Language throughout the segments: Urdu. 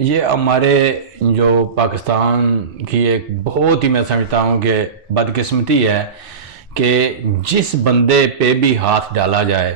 یہ ہمارے جو پاکستان کی ایک بہت ہی میں سمجھتا ہوں کہ بدقسمتی ہے کہ جس بندے پہ بھی ہاتھ ڈالا جائے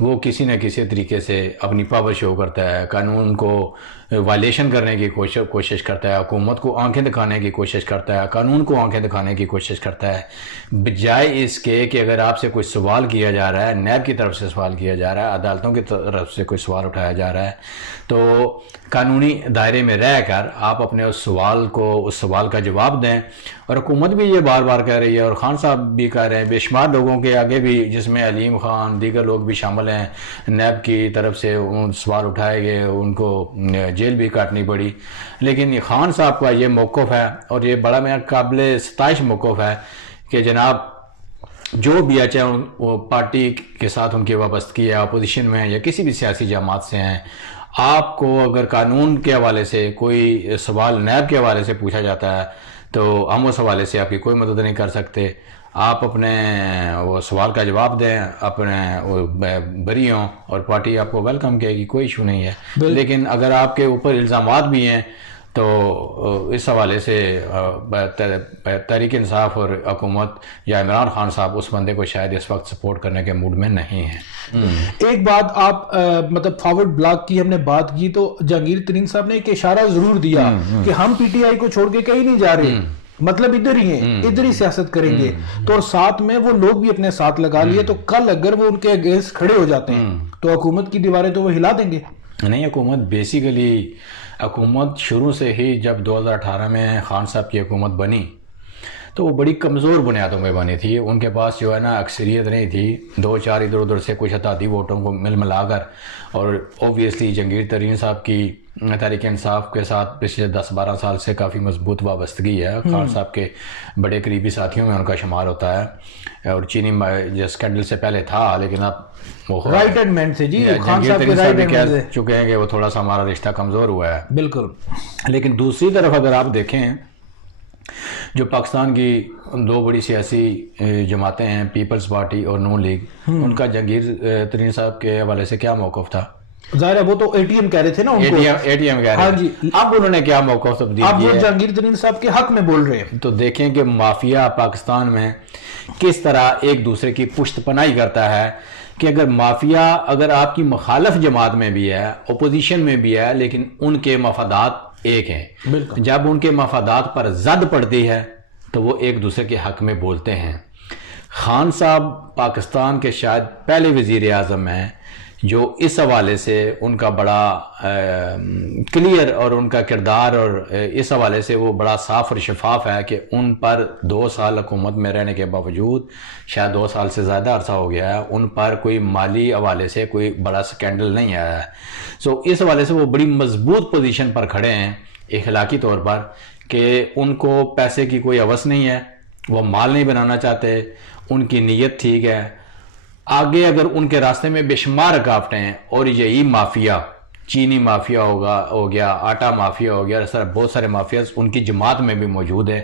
وہ کسی نہ کسی طریقے سے اپنی پاور شو کرتا ہے، قانون کو وائلیشن کرنے کی کوشش کرتا ہے، حکومت کو آنکھیں دکھانے کی کوشش کرتا ہے، قانون کو آنکھیں دکھانے کی کوشش کرتا ہے، بجائے اس کے کہ اگر آپ سے کوئی سوال کیا جا رہا ہے، نیب کی طرف سے سوال کیا جا رہا ہے، عدالتوں کی طرف سے کوئی سوال اٹھایا جا رہا ہے، تو قانونی دائرے میں رہ کر آپ اپنے اس سوال کا جواب دیں. اور حکومت بھی یہ بار بار کہہ رہی ہے اور خان صاحب بھی کہہ رہے ہیں، بے شمار لوگوں کے آگے بھی، جس میں علیم خان دیگر لوگ بھی شامل ہیں، نیب کی طرف سے سوال اٹھائے گئے، ان کو جیل بھی کاٹنی پڑی. لیکن خان صاحب کا یہ موقف ہے اور یہ بڑا میں قابل ستائش موقف ہے کہ جناب جو بھی ہے، چاہے وہ پارٹی کے ساتھ ان کی وابستگی ہے، اپوزیشن میں یا کسی بھی سیاسی جماعت سے ہیں، آپ کو اگر قانون کے حوالے سے کوئی سوال نیب کے حوالے سے پوچھا جاتا ہے تو ہم اس حوالے سے آپ کی کوئی مدد نہیں کر سکتے. آپ اپنے وہ سوال کا جواب دیں، اپنے بری ہوں اور پارٹی آپ کو ویلکم کہے گی، کوئی ایشو نہیں ہے. لیکن اگر آپ کے اوپر الزامات بھی ہیں تو اس حوالے سے تحریک انصاف اور حکومت یا عمران خان صاحب اس بندے کو شاید اس وقت سپورٹ کرنے کے موڈ میں نہیں ہیں. ایک بات آپ مطلب فارورڈ بلاک کی ہم نے بات کی تو جہانگیر ترین صاحب نے ایک اشارہ ضرور دیا کہ ہم پی ٹی آئی کو چھوڑ کے کہیں نہیں جا رہے، مطلب ادھر ہی ہیں، ادھر ہی سیاست کریں گے. تو اور ساتھ میں وہ لوگ بھی اپنے ساتھ لگا لیے، تو کل اگر وہ ان کے اگینسٹ کھڑے ہو جاتے ہیں تو حکومت کی دیواریں تو وہ ہلا دیں گے. نہیں، حکومت شروع سے ہی جب 2018 میں خان صاحب کی حکومت بنی تو وہ بڑی کمزور بنیادوں میں بنی تھی. ان کے پاس جو ہے نا اکثریت نہیں تھی، 2-4 ادھر ادھر سے کچھ اتحادی ووٹوں کو ملا کر. اور اوبویسلی جہانگیر ترین صاحب کی تحریک انصاف کے ساتھ پچھلے 10-12 سال سے کافی مضبوط وابستگی ہے. خان صاحب کے بڑے قریبی ساتھیوں میں ان کا شمار ہوتا ہے، اور چینی جو اسکینڈل سے پہلے تھا، لیکن اب وہ رائٹ ہینڈ مین سے جی خان جہانگیر صاحب کے ترین صاحب رائٹ بھی ہینڈ کہہ مین سے چکے ہیں کہ وہ تھوڑا سا ہمارا رشتہ کمزور ہوا ہے. بالکل. لیکن دوسری طرف اگر آپ دیکھیں جو پاکستان کی 2 بڑی سیاسی جماعتیں ہیں، پیپلز پارٹی اور نون لیگ، ان کا جہانگیر ترین صاحب کے حوالے سے کیا موقف تھا؟ ظاہر ہے وہ تو اے ٹی ایم کہہ رہے تھے نا، ان کو اے ٹی ایم کہہ رہے ہیں. اب انہوں نے کیا موقف تبدیل اب کیا وہ ہے؟ جہانگیر ترین صاحب کے حق میں بول رہے ہیں. تو دیکھیں کہ مافیا پاکستان میں کس طرح ایک دوسرے کی پشت پناہی کرتا ہے، کہ اگر مافیا اگر آپ کی مخالف جماعت میں بھی ہے، اپوزیشن میں بھی ہے، لیکن ان کے مفادات ایک ہیں. بالکل. جب ان کے مفادات پر زد پڑتی ہے تو وہ ایک دوسرے کے حق میں بولتے ہیں. خان صاحب پاکستان کے شاید پہلے وزیر اعظم ہیں جو اس حوالے سے ان کا بڑا کلیئر اور ان کا کردار اور اس حوالے سے وہ بڑا صاف اور شفاف ہے کہ ان پر 2 سال حکومت میں رہنے کے باوجود، شاید 2 سال سے زیادہ عرصہ ہو گیا ہے، ان پر کوئی مالی حوالے سے کوئی بڑا سکینڈل نہیں آیا ہے. سو اس حوالے سے وہ بڑی مضبوط پوزیشن پر کھڑے ہیں اخلاقی طور پر، کہ ان کو پیسے کی کوئی ہوس نہیں ہے، وہ مال نہیں بنانا چاہتے، ان کی نیت ٹھیک ہے. آگے اگر ان کے راستے میں بے شمار رکاوٹیں ہیں، اور یہی مافیا، چینی مافیا ہو گیا، آٹا مافیا ہو گیا، بہت سارے مافیاز ان کی جماعت میں بھی موجود ہیں،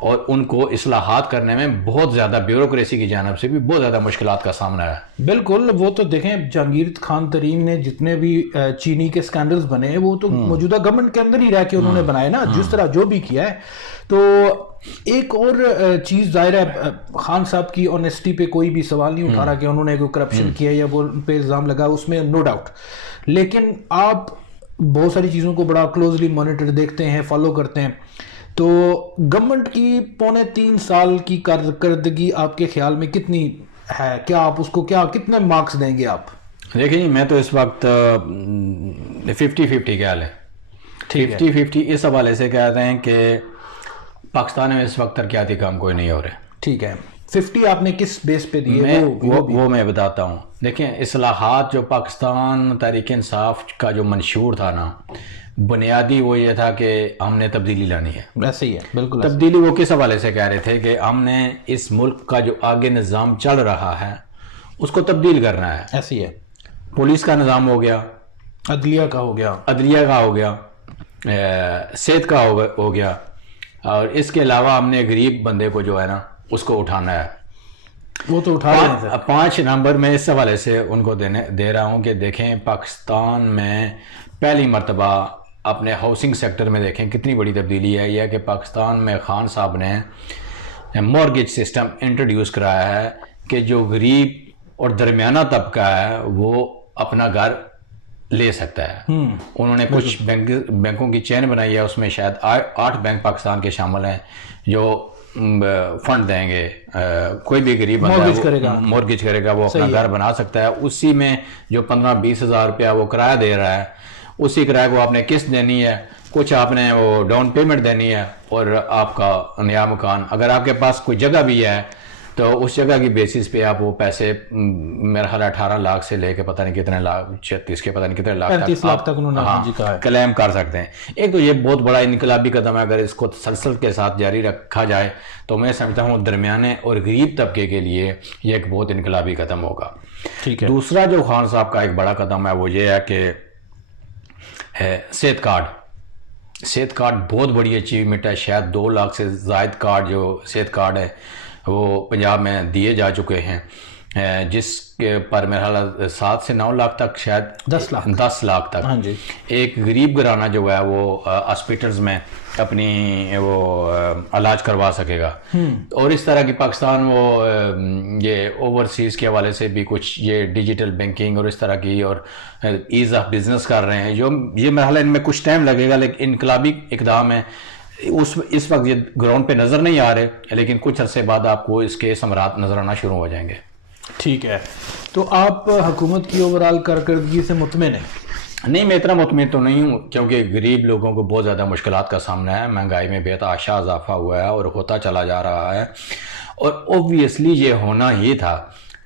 اور ان کو اصلاحات کرنے میں بہت زیادہ بیوروکریسی کی جانب سے بھی بہت زیادہ مشکلات کا سامنا ہے. بالکل. وہ تو دیکھیں جہانگیر خان ترین نے جتنے بھی چینی کے سکینڈلز بنے وہ تو موجودہ گورنمنٹ کے اندر ہی رہ کے انہوں نے بنائے نا، جس طرح جو بھی کیا ہے. تو ایک اور چیز ظاہر ہے خان صاحب کی آنیسٹی پہ کوئی بھی سوال نہیں اٹھا رہا کہ انہوں نے کوئی کرپشن کیا یا وہ ان پہ الزام لگا، اس میں نو ڈاؤٹ. لیکن آپ بہت ساری چیزوں کو بڑا کلوزلی مانیٹر دیکھتے ہیں، فالو کرتے ہیں. تو گورنمنٹ کی 3.25 سال کی کارکردگی آپ کے خیال میں کتنی ہے؟ کیا آپ اس کو کتنے مارکس دیں گے آپ؟ دیکھیں جی، میں تو اس وقت 50-50 خیال ہے. 50-50 اس حوالے سے کہتے ہیں کہ پاکستان میں اس وقت ترقیاتی کام کوئی نہیں ہو رہے. ٹھیک ہے. 50 آپ نے کس بیس پہ دیے؟ وہ میں بتاتا ہوں. دیکھیں، اصلاحات جو پاکستان تحریک انصاف کا جو منشور تھا نا، بنیادی وہ یہ تھا کہ ہم نے تبدیلی لانی ہے. ایسے ہی ہے، بالکل. تبدیلی وہ کس حوالے سے کہہ رہے تھے کہ ہم نے اس ملک کا جو آگے نظام چل رہا ہے اس کو تبدیل کرنا ہے. ایسے ہی ہے. پولیس کا نظام ہو گیا، عدلیہ کا ہو گیا، صحت کا ہو گیا، اور اس کے علاوہ ہم نے غریب بندے کو جو ہے نا اس کو اٹھانا ہے. وہ تو اٹھا رہے ہیں. 5 نمبر میں اس حوالے سے ان کو دے رہا ہوں کہ دیکھیں، پاکستان میں پہلی مرتبہ اپنے ہاؤسنگ سیکٹر میں دیکھیں کتنی بڑی تبدیلی ہے. یہ ہے کہ پاکستان میں خان صاحب نے مورگیج سسٹم انٹروڈیوس کرایا ہے کہ جو غریب اور درمیانہ طبقہ ہے وہ اپنا گھر لے سکتا ہے. انہوں نے کچھ بینکوں کی چین بنائی ہے, اس میں شاید 8 بینک پاکستان کے شامل ہیں جو فنڈ دیں گے. کوئی بھی غریب مورگیج کرے گا وہ اپنا گھر بنا سکتا ہے. اسی میں جو 15-20 ہزار روپیہ وہ کرایہ دے رہا ہے, اسی کرایہ کو آپ نے قسط دینی ہے, کچھ آپ نے وہ ڈاؤن پیمنٹ دینی ہے, اور آپ کا نیا مکان. اگر آپ کے پاس کوئی جگہ بھی ہے تو اس جگہ کی بیسس پہ آپ وہ پیسے میرا خیال 18 لاکھ سے لے کے پتہ نہیں کتنے لاکھ, 36 کے پتہ نہیں کتنے لاکھ 35 لاکھ تک انہوں نے کلیم کر سکتے ہیں. ایک تو یہ بہت بڑا انقلابی قدم ہے. اگر اس کو تسلسل کے ساتھ جاری رکھا جائے تو میں سمجھتا ہوں درمیانے اور غریب طبقے کے لیے یہ ایک بہت انقلابی قدم ہوگا. ٹھیک ہے. دوسرا جو خان صاحب کا ایک بڑا قدم ہے وہ یہ ہے کہ صحت کارڈ. صحت کارڈ بہت بڑی اچیومنٹ ہے. شاید 2 لاکھ سے زائد کارڈ جو صحت کارڈ ہے وہ پنجاب میں دیے جا چکے ہیں, جس کے پر میرا خیال 7 سے 9 لاکھ تک, شاید 10 لاکھ تک ایک غریب گھرانہ جو ہے وہ ہاسپٹلز میں اپنی وہ علاج کروا سکے گا. اور اس طرح کی پاکستان وہ یہ اوورسیز کے حوالے سے بھی کچھ یہ ڈیجیٹل بینکنگ اور اس طرح کی اور ایز آف بزنس کر رہے ہیں, جو یہ میرا خیال ان میں کچھ ٹائم لگے گا لیکن انقلابی اقدام ہے. اس وقت یہ گراؤنڈ پہ نظر نہیں آ رہے, لیکن کچھ عرصے بعد آپ کو اس کے ثمرات نظر آنا شروع ہو جائیں گے. ٹھیک ہے. تو آپ حکومت کی اوورآل کارکردگی سے مطمئن ہیں؟ نہیں, میں اتنا مطمئن تو نہیں ہوں, کیونکہ غریب لوگوں کو بہت زیادہ مشکلات کا سامنا ہے. مہنگائی میں بے تحاشا اضافہ ہوا ہے اور ہوتا چلا جا رہا ہے, اور اوبویسلی یہ ہونا ہی تھا.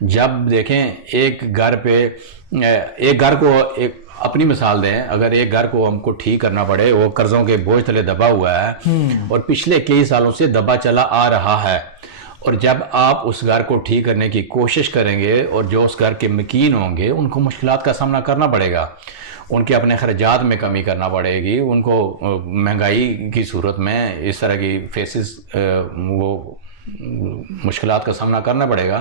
جب دیکھیں ایک گھر کو ایک اپنی مثال دیں, اگر ایک گھر کو ہم کو ٹھیک کرنا پڑے, وہ قرضوں کے بوجھ تلے دبا ہوا ہے اور پچھلے کئی سالوں سے دبا چلا آ رہا ہے, اور جب آپ اس گھر کو ٹھیک کرنے کی کوشش کریں گے اور جو اس گھر کے مکین ہوں گے ان کو مشکلات کا سامنا کرنا پڑے گا, ان کے اپنے خرچات میں کمی کرنا پڑے گی, ان کو مہنگائی کی صورت میں اس طرح کی فیسز وہ مشکلات کا سامنا کرنا پڑے گا.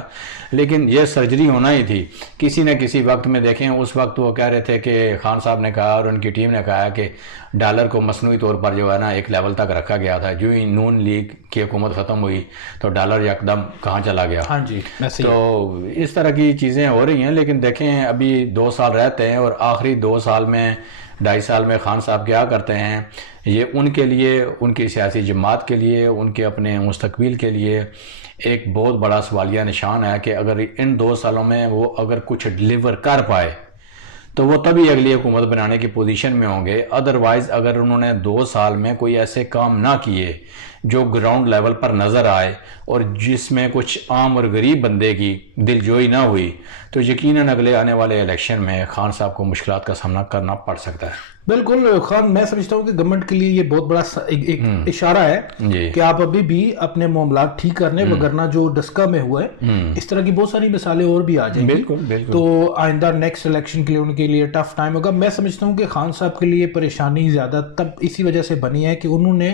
لیکن یہ سرجری ہونا ہی تھی کسی نہ کسی وقت میں. دیکھیں اس وقت وہ کہہ رہے تھے کہ خان صاحب نے کہا اور ان کی ٹیم نے کہا کہ ڈالر کو مصنوعی طور پر جو ہے نا ایک لیول تک رکھا گیا تھا. جو ہی نون لیگ کی حکومت ختم ہوئی تو ڈالر یکدم کہاں چلا گیا. ہاں جی, تو اس طرح کی چیزیں ہو رہی ہیں. لیکن دیکھیں ابھی 2 سال رہتے ہیں, اور آخری 2 سال میں 2.5 سال میں خان صاحب کیا کرتے ہیں, یہ ان کے لیے, ان کی سیاسی جماعت کے لیے, ان کے اپنے مستقبل کے لیے ایک بہت بڑا سوالیہ نشان ہے کہ اگر ان 2 سالوں میں وہ اگر کچھ ڈلیور کر پائے تو وہ تبھی اگلی حکومت بنانے کی پوزیشن میں ہوں گے. ادروائز اگر انہوں نے 2 سال میں کوئی ایسے کام نہ کیے جو گراؤنڈ لیول پر نظر آئے اور جس میں کچھ عام اور غریب بندے کی دلجوئی نہ ہوئی, تو یقیناً اگلے آنے والے الیکشن میں خان صاحب کو مشکلات کا سامنا کرنا پڑ سکتا ہے. بالکل خان, میں سمجھتا ہوں کہ گورنمنٹ کے لیے یہ بہت بڑا ایک اشارہ ہے کہ آپ ابھی بھی اپنے معاملات ٹھیک کرنے, وگرنہ جو ڈسکا میں ہوا ہے اس طرح کی بہت ساری مثالیں اور بھی آ جائیں گی. تو آئندہ نیکسٹ الیکشن کے لیے ان کے لیے ٹف ٹائم ہوگا. میں سمجھتا ہوں کہ خان صاحب کے لیے پریشانی زیادہ تب اسی وجہ سے بنی ہے کہ انہوں نے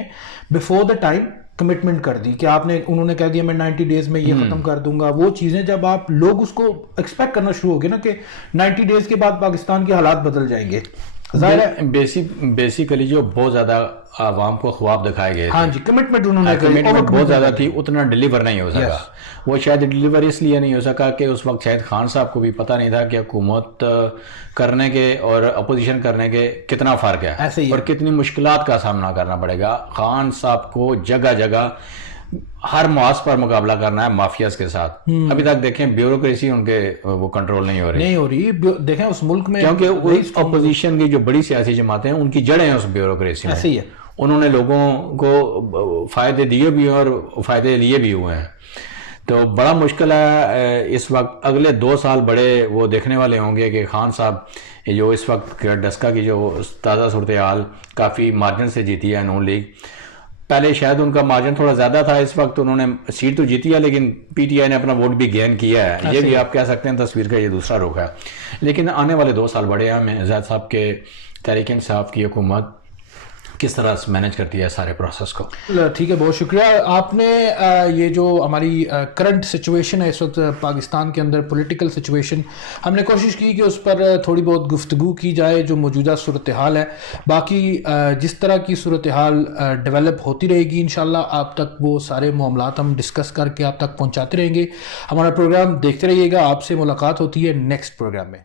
بیفور دا ٹائم کمٹمنٹ کر دی, کہ انہوں نے کہہ دیا میں 90 ڈیز میں یہ ختم کر دوں گا. وہ چیزیں جب آپ لوگ اس کو ایکسپیکٹ کرنا شروع ہو گے نا کہ 90 ڈیز کے بعد پاکستان کے حالات بدل جائیں گے, ظاہر ہے بیسیکلی جو بہت زیادہ عوام کو خواب دکھائے گئے, ہاں جی, کمٹمنٹ انہوں نے کمٹمنٹ بہت زیادہ تھی, اتنا ڈلیور نہیں ہو سکا. وہ شاید ڈلیور اس لیے نہیں ہو سکا کہ اس وقت شاید خان صاحب کو بھی پتہ نہیں تھا کہ حکومت کرنے کے اور اپوزیشن کرنے کے کتنا فرق ہے اور کتنی مشکلات کا سامنا کرنا پڑے گا. خان صاحب کو جگہ جگہ ہر محاذ پر مقابلہ کرنا ہے مافیاز کے ساتھ. ابھی تک دیکھیں بیوروکریسی ان کے وہ کنٹرول نہیں ہو رہی. دیکھیں اس ملک میں, کیونکہ اپوزیشن کی جو بڑی سیاسی جماعتیں ہیں ان کی جڑیں ہیں اس بیوروکریسی میں. انہوں نے لوگوں کو فائدے دیے بھی اور فائدے لیے بھی ہوئے ہیں. تو بڑا مشکل ہے اس وقت. اگلے 2 سال بڑے وہ دیکھنے والے ہوں گے کہ خان صاحب جو اس وقت ڈسکا کی جو تازہ صورتحال کافی مارجن سے جیتی ہے نون لیگ. پہلے شاید ان کا مارجن تھوڑا زیادہ تھا, اس وقت انہوں نے سیٹ تو جیتی ہے لیکن پی ٹی آئی نے اپنا ووٹ بھی گین کیا ہے. یہ بھی آپ کہہ سکتے ہیں تصویر کا یہ دوسرا رخ ہے. لیکن آنے والے 2 سال بڑے اہم ہیں. زید صاحب کے تحریک انصاف کی حکومت کس طرح مینیج کرتی ہے سارے پروسیس کو. ٹھیک ہے، بہت شکریہ. آپ نے یہ جو ہماری کرنٹ سچویشن ہے اس وقت پاکستان کے اندر، پولیٹیکل سچویشن، ہم نے کوشش کی کہ اس پر تھوڑی بہت گفتگو کی جائے جو موجودہ صورتحال ہے. باقی جس طرح کی صورتحال ڈیولپ ہوتی رہے گی انشاءاللہ آپ تک وہ سارے معاملات ہم ڈسکس کر کے آپ تک پہنچاتے رہیں گے. ہمارا پروگرام دیکھتے رہیے گا. آپ سے ملاقات ہوتی ہے نیکسٹ پروگرام میں.